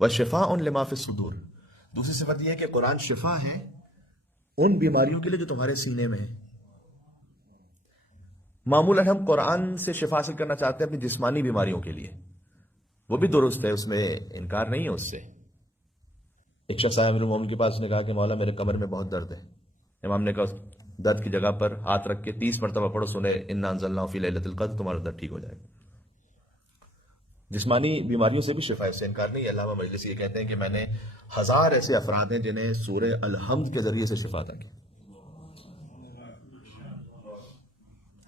وشفاء لما فی الصدور، دوسری صفت یہ ہے کہ قرآن شفا ہے ان بیماریوں کے لیے جو تمہارے سینے میں ہے۔ معمولاً ہم قرآن سے شفا حاصل کرنا چاہتے ہیں اپنی جسمانی بیماریوں کے لیے، وہ بھی درست ہے، اس میں انکار نہیں ہے اس سے۔ ایک شخص آیا امیر المومنین کے پاس، نے کہا کہ مولا میرے کمر میں بہت درد ہے۔ امام نے کہا درد کی جگہ پر ہاتھ رکھ کے 30 مرتبہ پڑھو سنے انا انزلناہ فی لیلۃ القدر، تمہارا درد ٹھیک ہو جائے گا۔ جسمانی بیماریوں سے بھی شفا، اس سے انکار نہیں ہے۔ علامہ مجلسی یہ کہتے ہیں کہ میں نے 1000 ایسے افراد ہیں جنہیں سورہ الحمد کے ذریعے سے شفا عطا کی۔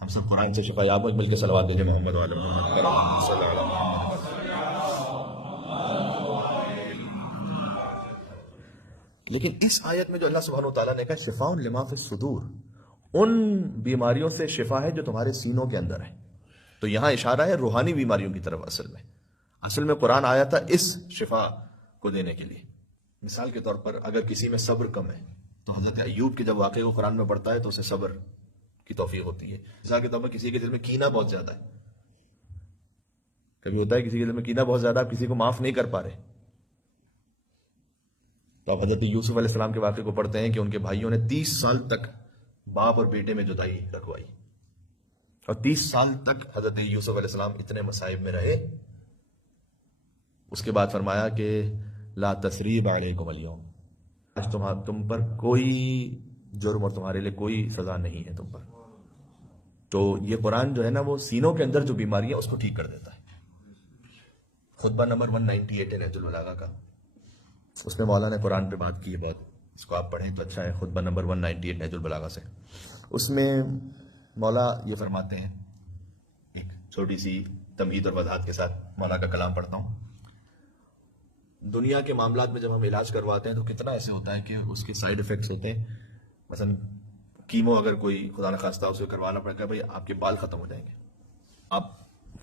ہم سب قرآن سے شفا یاب مل کے صلوات دیجیے محمد وعلی محمد صلی اللہ علیہ وسلم۔ لیکن اس آیت میں جو اللہ سبحانہ وتعالیٰ نے کہا شفاء لما فی الصدور، ان بیماریوں سے شفا ہے جو تمہارے سینوں کے اندر ہے، تو یہاں اشارہ ہے روحانی بیماریوں کی طرف۔ اصل میں قرآن آیا تھا اس شفا کو دینے کے لیے۔ مثال کے طور پر اگر کسی میں صبر کم ہے تو حضرت ایوب کے جب واقعے کو قرآن میں پڑھتا ہے تو اسے صبر کی توفیق ہوتی ہے۔ مثال کے طور پر کسی کے دل میں کینہ بہت زیادہ ہے، کبھی ہوتا ہے کسی کے دل میں کینہ بہت زیادہ، آپ کسی کو معاف نہیں کر پا رہے، تو آپ حضرت یوسف علیہ السلام کے واقعے کو پڑھتے ہیں کہ ان کے بھائیوں نے 30 سال تک باپ اور بیٹے میں جدائی رکھوائی، اور 30 سال تک حضرت یوسف علیہ السلام اتنے مصائب میں رہے۔ اس کے بعد فرمایا کہ لا تثریب علیکم اليوم، آج تم پر کوئی جرم اور تمہارے لیے کوئی سزا نہیں ہے تم پر۔ تو یہ قرآن جو ہے نا وہ سینوں کے اندر جو بیماری ہے اس کو ٹھیک کر دیتا ہے۔ خطبہ نمبر 198 ہے نہج البلاغہ کا، اس میں مولا نے قرآن پہ بات کی ہے بہت، اس کو آپ پڑھیں تو اچھا ہے۔ خطبہ نمبر 198 نہج البلاغہ سے، اس میں مولا یہ فرماتے ہیں، ایک چھوٹی سی تمہید اور وضاحت کے ساتھ مولا کا کلام پڑھتا ہوں۔ دنیا کے معاملات میں جب ہم علاج کرواتے ہیں تو کتنا ایسے ہوتا ہے کہ اس کے سائیڈ ایفیکٹس ہوتے ہیں۔ مثلا کیمو اگر کوئی خدا نخواستہ اسے کروانا پڑے گا، بھائی آپ کے بال ختم ہو جائیں گے، آپ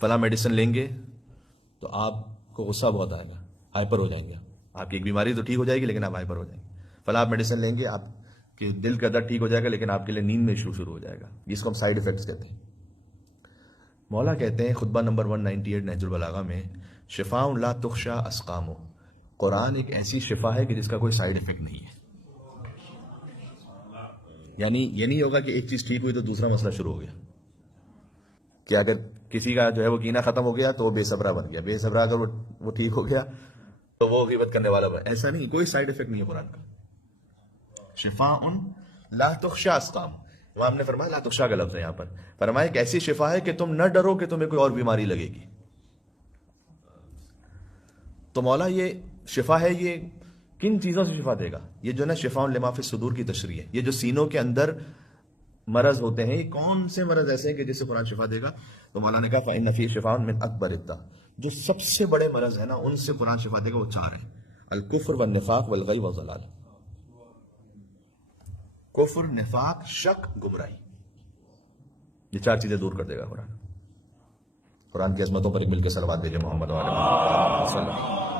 فلاں میڈیسن لیں گے تو آپ کو غصہ بہت آئے گا، ہائپر ہو جائیں گے، آپ کی ایک بیماری تو ٹھیک ہو جائے گی لیکن آپ ہائپر ہو جائیں گے۔ فلاں میڈیسن لیں گے، آپ کے دل کا درد ٹھیک ہو جائے گا لیکن آپ کے لیے نیند میں ایشو شروع ہو جائے گا، جس کو ہم سائیڈ ایفیکٹس کہتے ہیں۔ مولا کہتے ہیں خطبہ نمبر 198 نہج البلاغہ میں، شفاء لا تخشى اسقام، قرآن ایک ایسی شفا ہے کہ جس کا کوئی سائیڈ ایفیکٹ نہیں ہے۔ یعنی یہ نہیں ہوگا کہ ایک چیز ٹھیک ہوئی تو دوسرا مسئلہ شروع ہو گیا، کہ اگر کسی کا جو ہے وہ کینہ ختم ہو گیا تو وہ بے صبرا بن گیا، بے صبرا اگر وہ ٹھیک ہو گیا تو وہ غیبت کرنے والا بن۔ ایسا نہیں، کوئی سائیڈ ایفیکٹ نہیں ہے قرآن کا۔ شفاء لا تخشى اسقام، وہاں ہم نے فرمایا لا تخشى کا لفظ ہے یہاں پر، فرمایا کہ ایسی شفا ہے کہ تم نہ ڈرو کہ تمہیں کوئی اور بیماری لگے گی۔ تو مولا یہ شفا ہے، یہ کن چیزوں سے شفا دے گا؟ یہ جو نا شفاء لما فی الصدور کی تشریح ہے، یہ جو سینوں کے اندر مرض ہوتے ہیں، یہ کون سے مرض ایسے ہیں کہ جس سے قرآن شفا دے گا؟ تو مولا نے کہا فإن فی شفاء من اکبر الداء، جو سب سے بڑے مرض ہیں نا ان سے قرآن شفا دے گا، وہ 4 ہیں: الکفر والنفاق والغی والضلال۔ کفر، نفاق، شک، گمراہی، یہ 4 چیزیں دور کر دے گا قرآن۔ قرآن کی عظمتوں پر ایک مل کے صلوات دیجیے محمد وعلی محمد صلی اللہ علیہ وسلم۔